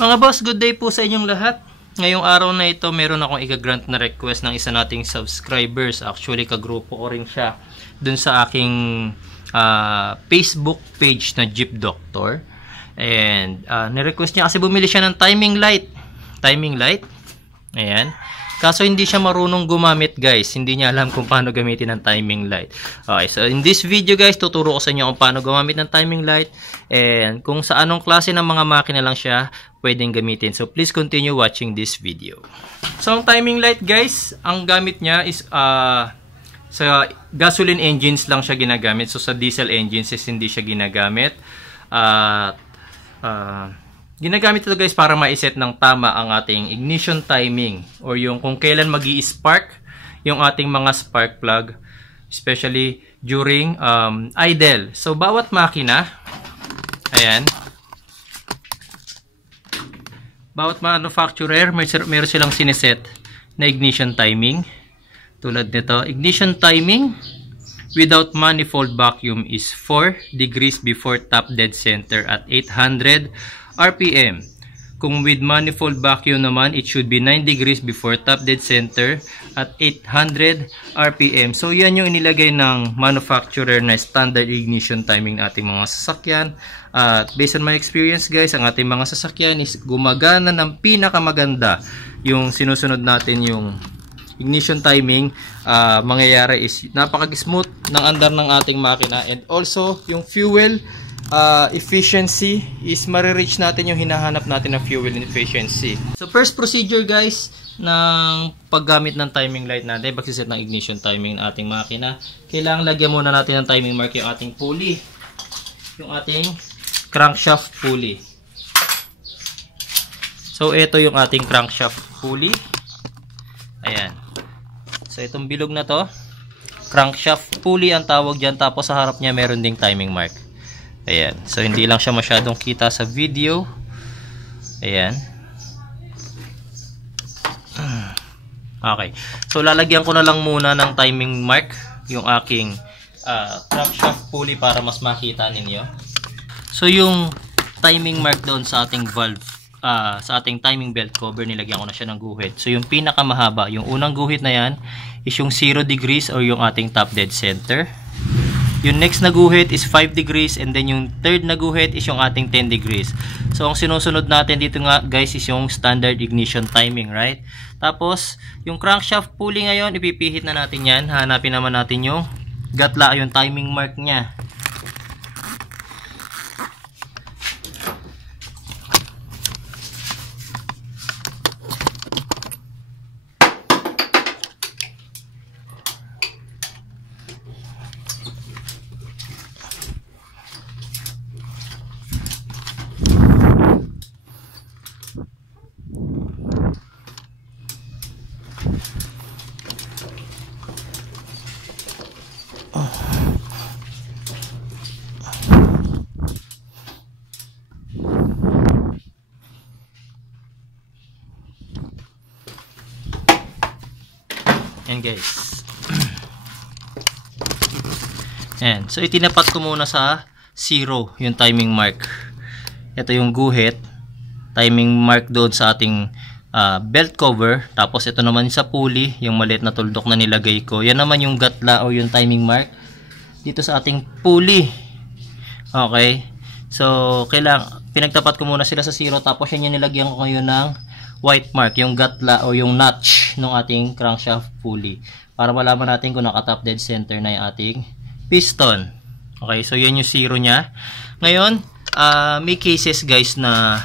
Mga boss, good day po sa inyong lahat. Ngayong araw na ito, meron akong i-grant na request ng isa nating subscribers. Actually, kagrupo ko rin siya dun sa aking Facebook page na Jeep Doctor. And nirequest niya kasi bumili siya ng timing light. Timing light. Ayan. Kaso hindi siya marunong gumamit, guys. Hindi niya alam kung paano gamitin ang timing light. Okay, so in this video, guys, tuturo ko sa inyo kung paano gumamit ng timing light and kung sa anong klase ng mga makina lang siya pwedeng gamitin. So please continue watching this video. So ang timing light, guys, ang gamit niya is sa gasoline engines lang siya ginagamit. So sa diesel engines is hindi siya ginagamit. Ginagamit ito, guys, para ma-set ng tama ang ating ignition timing or yung kung kailan magi-spark yung ating mga spark plug, especially during idle. So bawat makina, ayan, bawat manufacturer meron silang sineset na ignition timing. Tulad nito, ignition timing without manifold vacuum is 4 degrees before top dead center at 800 RPM. Kung with manifold vacuum naman, it should be 9 degrees before top dead center at 800 RPM. So yan yung inilagay ng manufacturer na standard ignition timing ng ating mga sasakyan. At based on my experience, guys, ang ating mga sasakyan is gumagana ng pinakamaganda. Yung sinusunod natin yung ignition timing, mangyayari is napaka-smooth ng andar ng ating makina, and also yung fuel efficiency is marireach natin yung hinahanap natin na fuel efficiency. So first procedure, guys, ng paggamit ng timing light natin, pagsiset ng ignition timing ng ating makina, kailangan lagyan muna natin ng timing mark yung ating pulley, yung ating crankshaft pulley. So ito yung ating crankshaft pulley. Ayan. So itong bilog na to, crankshaft pulley ang tawag dyan, tapos sa harap niya meron ding timing mark. Ayan. So hindi lang siya masyadong kita sa video. Ayan. Okay. So lalagyan ko na lang muna ng timing mark yung aking crankshaft pulley para mas makita ninyo. So yung timing mark doon sa ating valve, sa ating timing belt cover, nilagyan ko na siya ng guhit. So yung pinakamahaba, yung unang guhit na yan is yung 0 degrees or yung ating top dead center. Yung next na guhit is 5 degrees, and then yung third na guhit is yung ating 10 degrees. So ang sinusunod natin dito nga, guys, is yung standard ignition timing, right? Tapos yung crankshaft pulley ngayon, ipipihit na natin yan. Hanapin naman natin yung gatla, yung timing mark nya. Ayan, guys. Ayan. So itinapat ko muna sa 0 yung timing mark. Ito yung guhit, timing mark doon sa ating belt cover. Tapos ito naman sa pulley, yung maliit na tuldok na nilagay ko. Yan naman yung gatla o yung timing mark dito sa ating pulley. Okay. So pinagtapat ko muna sila sa 0, tapos yan yung nilagyan ko ngayon ng white mark, yung gatla o yung notch ng ating crankshaft pulley, para malaman natin kung naka-top dead center na yung ating piston. Okay, so yan yung 0 nya. Ngayon, may cases, guys, na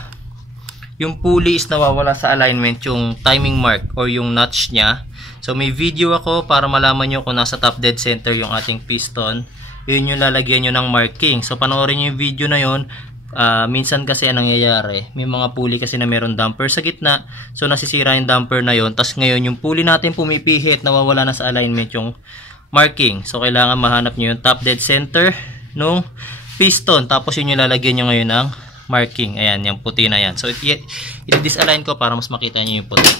yung pulley is nawawala sa alignment, yung timing mark or yung notch nya. So may video ako para malaman nyo kung nasa top dead center yung ating piston. Yun yung lalagyan nyo ng marking. So panoorin nyo yung video na yun. Minsan kasi anong nangyayari, may mga pulley kasi na meron damper sa gitna, so nasisira yung damper na yon. Tas ngayon yung pulley natin pumipihit, nawawala na sa alignment yung marking. So kailangan mahanap nyo yung top dead center nung piston, tapos yun yung lalagyan nyo ngayon ng marking. Ayan, yung puti na yan. So i-disalign ko para mas makita nyo yung puti.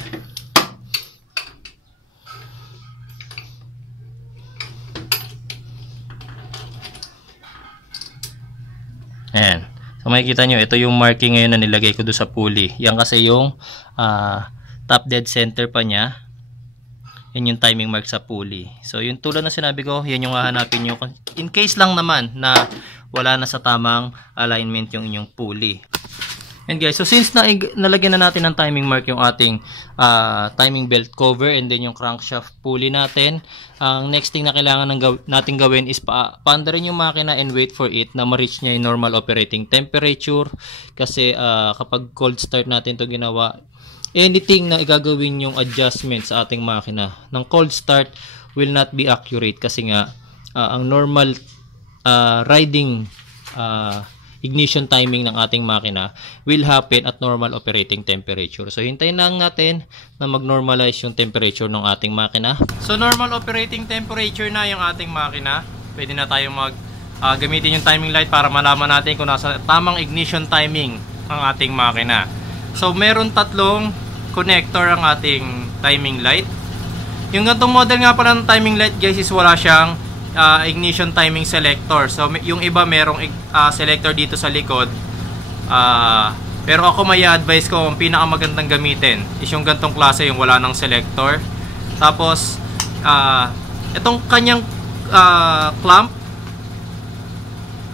Ayan. So makikita nyo, ito yung marking ngayon na nilagay ko doon sa pulley. Yan kasi yung top dead center pa niya. Yan yung timing mark sa pulley. So yung tulad na sinabi ko, yan yung hahanapin nyo. In case lang naman na wala na sa tamang alignment yung inyong pulley. And guys, so since nalagyan na natin ng timing mark yung ating timing belt cover and then yung crankshaft pulley natin, ang next thing na kailangan natin gawin is paandarin yung makina and wait for it na ma-reach niya yung normal operating temperature. Kasi kapag cold start natin to ginawa, anything na igagawin yung adjustment sa ating makina ng cold start will not be accurate kasi nga ang normal riding ignition timing ng ating makina will happen at normal operating temperature. So hintayin lang natin na mag-normalize yung temperature ng ating makina. So normal operating temperature na yung ating makina. Pwede na tayong gamitin yung timing light para malaman natin kung nasa tamang ignition timing ang ating makina. So meron tatlong connector ang ating timing light. Yung ganitong model nga pala ng timing light guys is wala siyang ignition timing selector. So yung iba merong selector dito sa likod. Pero ako may advice ko, ang pinakamagandang gamitin is yung gantong klase, yung wala ng selector. Tapos itong kanyang clamp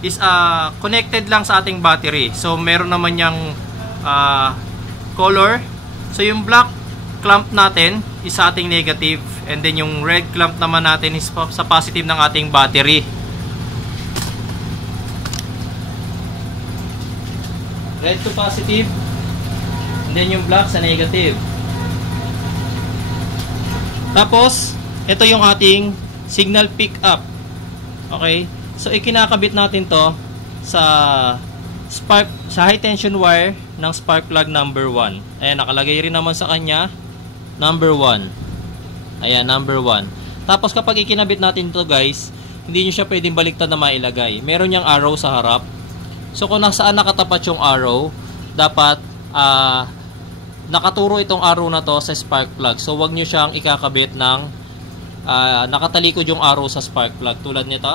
is connected lang sa ating battery. So meron naman yang color. So yung black clamp natin is sa ating negative, and then yung red clamp naman natin is sa positive ng ating battery. Red to positive, and then yung black sa negative. Tapos ito yung ating signal pick up. Okay, so ikinakabit natin to sa high tension wire ng spark plug number 1. Ayan, nakalagay rin naman sa kanya number 1. Ayan, number 1. Tapos kapag ikinabit natin ito guys, hindi nyo siya pwedeng baliktad na mailagay. Meron niyang arrow sa harap. So kung nasaan nakatapat yung arrow, dapat nakaturo itong arrow na to sa spark plug. So wag nyo siyang ikakabit ng nakatalikod yung arrow sa spark plug. Tulad nito.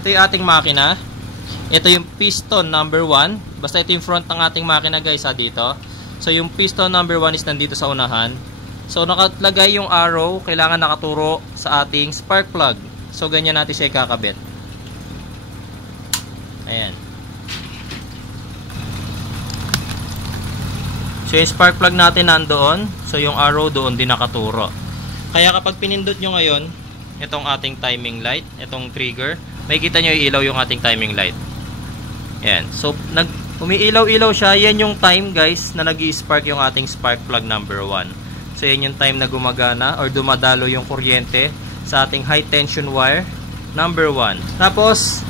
Ito yung ating makina. Ito yung piston number 1. Basta ito yung front ng ating makina guys dito. So yung piston number 1 is nandito sa unahan. So nakalagay yung arrow, kailangan nakaturo sa ating spark plug. So ganyan natin siya ikakabit. Ayan. So yung spark plug natin nandoon. So yung arrow doon din nakaturo. Kaya kapag pinindot nyo ngayon itong ating timing light, itong trigger, makikita nyo ilaw yung ating timing light. Ayan. So umiilaw-ilaw siya. Yan yung time guys na nag-i-spark yung ating spark plug number 1. So yan yung time na gumagana or dumadalo yung kuryente sa ating high tension wire number 1. Tapos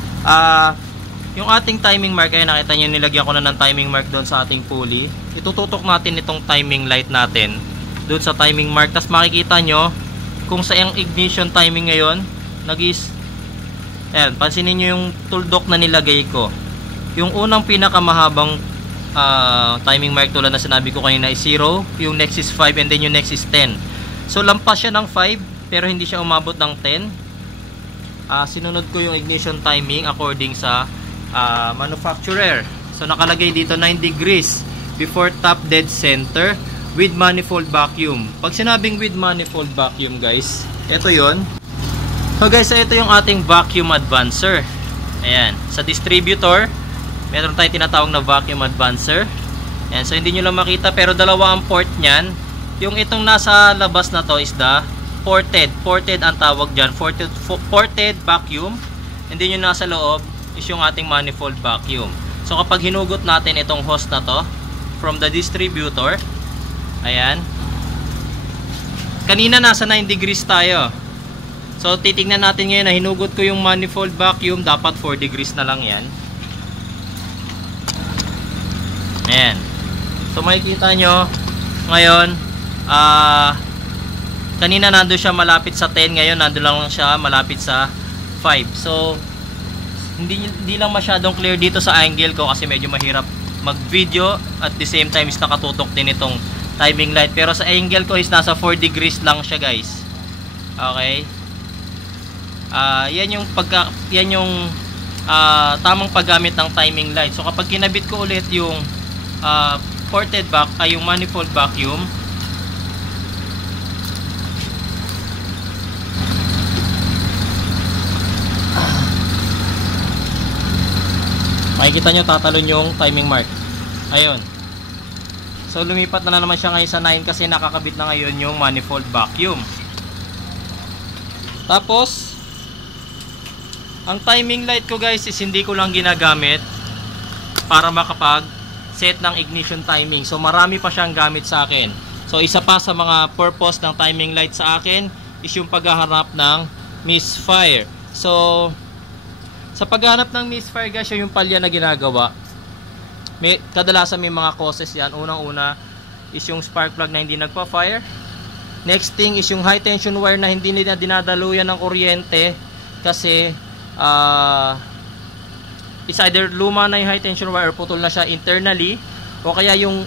yung ating timing mark, ay nakita nyo nilagyan ko na ng timing mark doon sa ating pulley. Itututok natin itong timing light natin doon sa timing mark. Tapos makikita nyo kung sa yung ignition timing ngayon ayan, pansinin nyo yung tuldok na nilagay ko. Yung unang pinakamahabang timing mark tulad na sinabi ko kanina is 0, yung next is 5, and then yung next is 10. So lampas siya ng 5 pero hindi siya umabot ng 10. Sinunod ko yung ignition timing according sa manufacturer. So nakalagay dito 9 degrees before top dead center with manifold vacuum. Pag sinabing with manifold vacuum guys, ito yon. So guys, ito yung ating vacuum advancer. Ayan, sa distributor meron tayong tinatawag na vacuum advancer. Ayan, so hindi nyo lang makita pero dalawa ang port nyan. Yung itong nasa labas na to is the ported ang tawag dyan, ported vacuum. And then yung nasa loob is yung ating manifold vacuum. So kapag hinugot natin itong hose na to from the distributor, ayan, kanina nasa 9 degrees tayo. So titingnan natin ngayon na hinugot ko yung manifold vacuum, dapat 4 degrees na lang yan. Ayan. So makikita nyo ngayon, kanina nandun siya malapit sa 10, ngayon nandun lang siya malapit sa 5. So hindi lang masyadong clear dito sa angle ko kasi medyo mahirap mag video at the same time is nakatutok din itong timing light. Pero sa angle ko is nasa 4 degrees lang siya guys. Okay? Yan yung tamang paggamit ng timing light. So kapag kinabit ko ulit yung ported ay yung manifold vacuum, makikita nyo tatalon yung timing mark. Ayun. So lumipat na naman siya ngayon sa 9 kasi nakakabit na ngayon yung manifold vacuum. Tapos ang timing light ko guys is hindi ko lang ginagamit para makapag set ng ignition timing. So marami pa siyang gamit sa akin. So isa pa sa mga purpose ng timing light sa akin is yung paghaharap ng misfire. So sa paghahanap ng misfire guys, yung palya na ginagawa, kadalasan may mga causes yan. Unang-una is yung spark plug na hindi nagpa-fire. Next thing is yung high tension wire na hindi nila dinadaluyan ng kuryente kasi is either luma na yung high tension wire or putol na siya internally, o kaya yung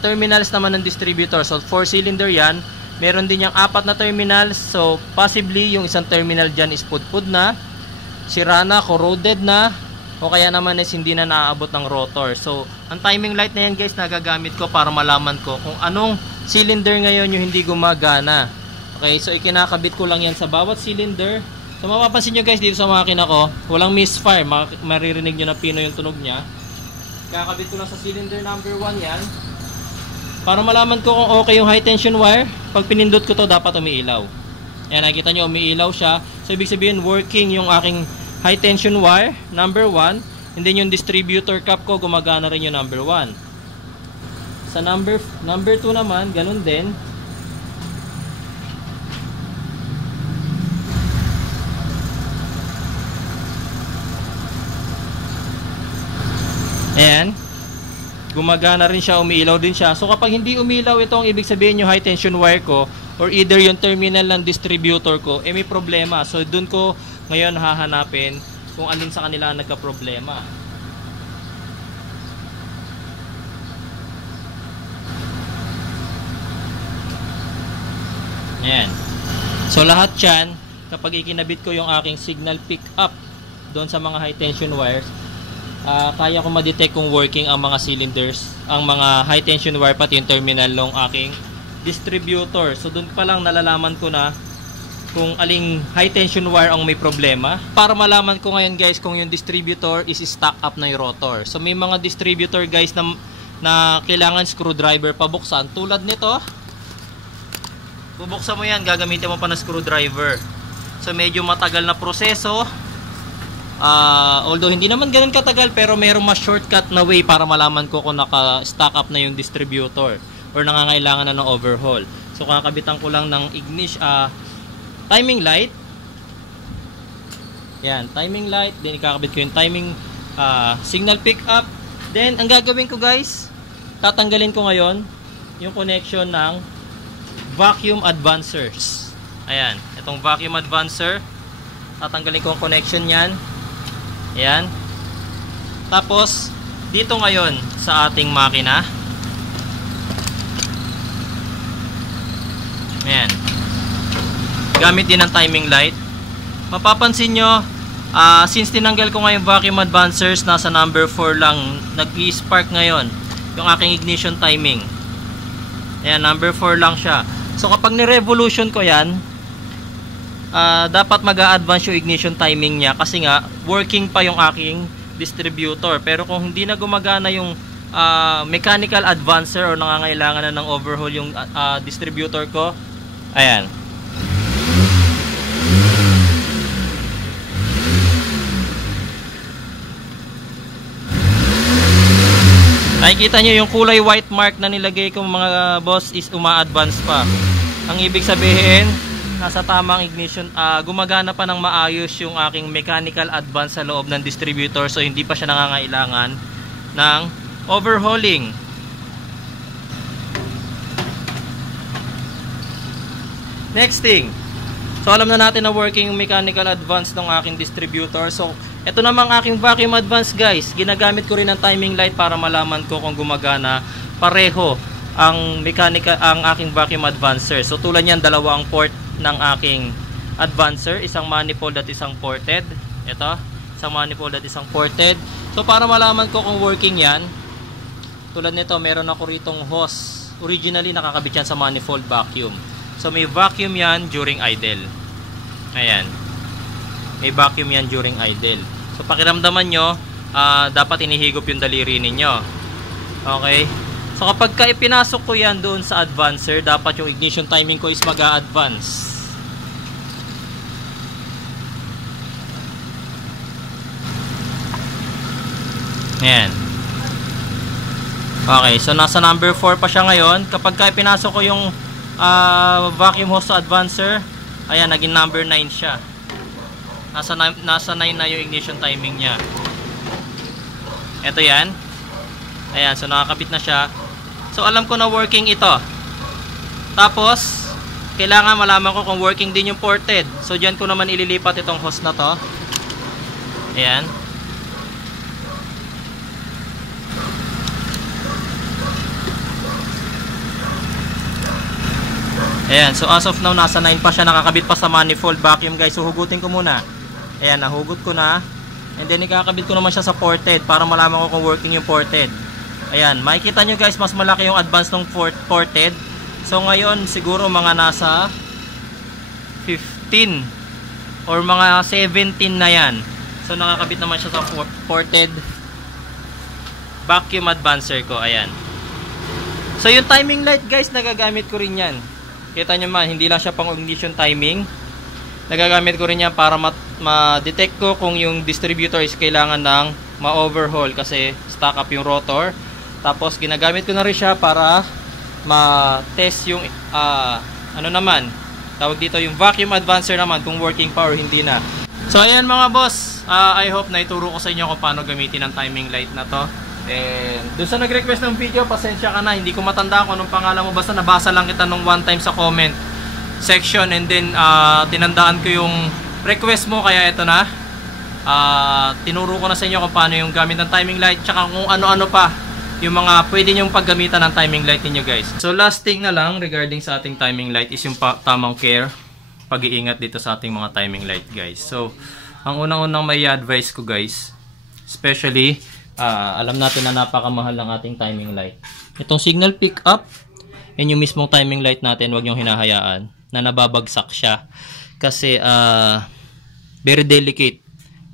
terminals naman ng distributor. So 4-cylinder yan, meron din yung 4 na terminals. So possibly yung isang terminal dyan is pudpud na, sira na, corroded na, o kaya naman is hindi na naaabot ng rotor. So ang timing light na yan guys, nagagamit ko para malaman ko kung anong cylinder ngayon yung hindi gumagana. Okay, so ikinakabit ko lang yan sa bawat cylinder. So mapapansin nyo guys, dito sa makina ko walang misfire, maririnig nyo na pino yung tunog nya. Kakabit ko lang sa cylinder number 1 yan para malaman ko kung okay yung high tension wire. Pag pinindot ko to, dapat umiilaw. Ayan, nakikita nyo umiilaw siya. So ibig sabihin working yung aking high tension wire number 1, and then yung distributor cap ko gumagana rin yung number 1. Sa number 2 naman, ganun din. Ayan, gumagana rin siya, umiilaw din siya. So kapag hindi umilaw itong ibig sabihin yung high tension wire ko, or either yung terminal ng distributor ko, may problema. So dun ko ngayon hahanapin kung alin sa kanila nagka-problema. Ayan. So lahat yan, kapag ikinabit ko yung aking signal pick up doon sa mga high tension wires, kaya ko ma-detect kung working ang mga cylinders, ang mga high tension wire, pati yung terminal ng aking distributor. So doon pa lang nalalaman ko na kung aling high tension wire ang may problema. Para malaman ko ngayon guys kung yung distributor is stuck up na yung rotor. So may mga distributor guys na kailangan screwdriver pabuksan. Tulad nito, bubuksan mo yan, gagamitin mo pa na screwdriver. So medyo matagal na proseso. Although hindi naman ganun katagal, pero mayroong mas shortcut na way para malaman ko kung naka-stack up na yung distributor or nangangailangan na ng overhaul. So kakabitan ko lang ng timing light. Yan, timing light. Then ikakabit ko yung timing signal pick up. Then ang gagawin ko guys, tatanggalin ko ngayon yung connection ng vacuum advancers. Ayan, itong vacuum advancer, tatanggalin ko ang connection yan. Ayan. Tapos dito ngayon sa ating makina, ayan, gamit din ng timing light. Mapapansin nyo, since tinanggal ko ngayon vacuum advancers, nasa number 4 lang nag-i-spark ngayon yung aking ignition timing. Ayan, number 4 lang siya. So kapag ni-revolution ko yan, dapat mag-a-advance yung ignition timing niya kasi nga working pa yung aking distributor. Pero kung hindi na gumagana yung mechanical advancer o nangangailangan na ng overhaul yung distributor ko, ayan, nakikita nyo yung kulay white mark na nilagay ko mga boss is uma-advance pa. Ang ibig sabihin, nasa tamang ignition, gumagana pa ng maayos yung aking mechanical advance sa loob ng distributor, so hindi pa siya nangangailangan ng overhauling. Next thing, so alam na natin na working yung mechanical advance ng aking distributor. So ito namang aking vacuum advance guys, ginagamit ko rin ng timing light para malaman ko kung gumagana pareho ang mechanical, ang aking vacuum advancer. So tulad niyan, dalawang port ng aking advancer, isang manifold at isang ported. Ito, isang manifold at isang ported. So para malaman ko kung working yan, tulad nito, meron ako ritong hose. Originally nakakabit yan sa manifold vacuum. So may vacuum yan during idle. Ayan, may vacuum yan during idle. So pakiramdaman nyo, dapat inihigop yung daliri ninyo. Okay, so kapag ka ipinasok ko yan doon sa advancer, dapat yung ignition timing ko is mag-a-advance. Ayan. Okay, so nasa number 4 pa siya ngayon. Kapag ka pinasok ko yung vacuum hose sa advancer, ayan, naging number 9 siya. Nasa 9 na yung ignition timing niya. Ito yan. Ayan, so nakakabit na siya. So alam ko na working ito. Tapos kailangan malaman ko kung working din yung ported. So dyan ko naman ililipat itong hose na to. Ayan. Ayan, so as of now, nasa 9 pa siya, nakakabit pa sa manifold vacuum guys. So hugutin ko muna. Ayan, nahugot ko na. And then ikakabit ko naman siya sa ported para malaman ko kung working yung ported. Ayan, makikita nyo guys, mas malaki yung advance ng ported. So ngayon, siguro mga nasa 15 or mga 17 na yan. So nakakabit naman siya sa ported vacuum advancer ko. Ayan. So yung timing light guys, nagagamit ko rin yan. Kita nyo man, hindi lang siya pang ignition timing. Nagagamit ko rin yan para ma-detect ko kung yung distributor is kailangan ng ma-overhaul kasi stuck up yung rotor. Tapos ginagamit ko na rin siya para ma-test yung ano naman, tawag dito yung vacuum advancer naman kung working pa or hindi na. So ayan mga boss, I hope na ituro ko sa inyo kung paano gamitin ang timing light na to. And doon sa nag-request ng video, pasensya ka na, hindi ko matanda kung anong pangalan mo, basta nabasa lang kita nung one time sa comment section, and then tinandaan ko yung request mo, kaya ito na, tinuro ko na sa inyo kung paano yung gamit ng timing light, tsaka kung ano-ano pa yung mga pwede nyong paggamitan ng timing light ninyo guys. So last thing na lang regarding sa ating timing light is yung tamang care, pag-iingat dito sa ating mga timing light guys. So ang unang-unang may advice ko guys, especially alam natin na napakamahal ng ating timing light. Itong signal pick up, and yung mismong timing light natin, wag nyong hinahayaan na nababagsak siya. Kasi very delicate,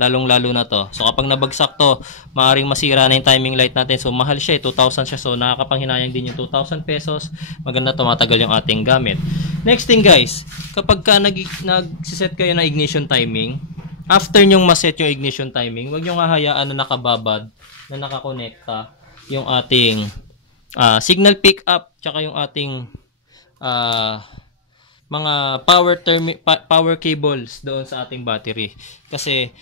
lalong-lalo na to. So kapag nabagsak to, maaaring masira na yung timing light natin. So mahal siya, 2,000 siya. So nakakapanghinayang din yung 2,000 pesos. Maganda to, matagal yung ating gamit. Next thing guys, kapag ka nag-set kayo ng ignition timing, after nyong maset yung ignition timing, wag nyong hahayaan na nakababad, na nakakonekta yung ating signal pick up tsaka yung ating mga power cables doon sa ating battery. Kasi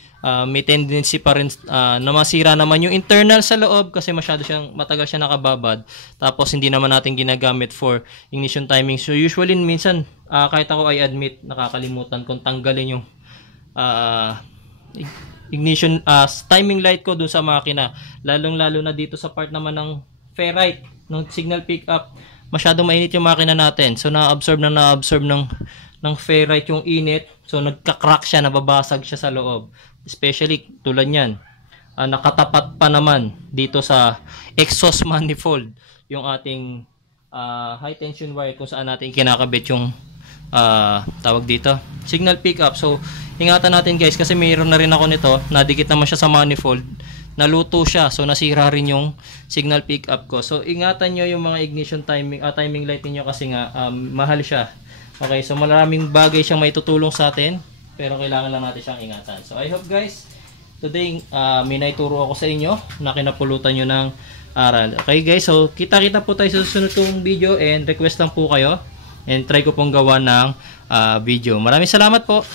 may tendency pa rin na masira naman yung internal sa loob kasi matagal siya nakababad. Tapos hindi naman natin ginagamit for ignition timing. So usually minsan kahit ako ay admit, nakakalimutan kung tanggalin yung ignition timing light ko dun sa makina, lalong-lalo na dito sa part naman ng ferrite ng signal pick up. Masyadong mainit yung makina natin, so na-absorb ng ferrite yung init, so nagka-crack siya, nababasag siya sa loob. Especially tulad niyan, nakatapat pa naman dito sa exhaust manifold yung ating high tension wire kung saan natin kinakabit yung tawag dito, signal pick up. So ingatan natin guys, kasi mayroon na rin ako nito, nadikit naman siya sa manifold, naluto siya, so nasira rin yung signal pick up ko. So ingatan nyo yung mga ignition timing light niyo kasi nga mahal siya. Okay, so maraming bagay siyang maitutulong sa atin, pero kailangan lang natin siyang ingatan. So I hope guys, today may naituro ako sa inyo na kinapulutan nyo ng aral. Okay guys, so kita-kita po tayo sa susunod kong video, and request lang po kayo, and try ko pong gawa ng video. Maraming salamat po.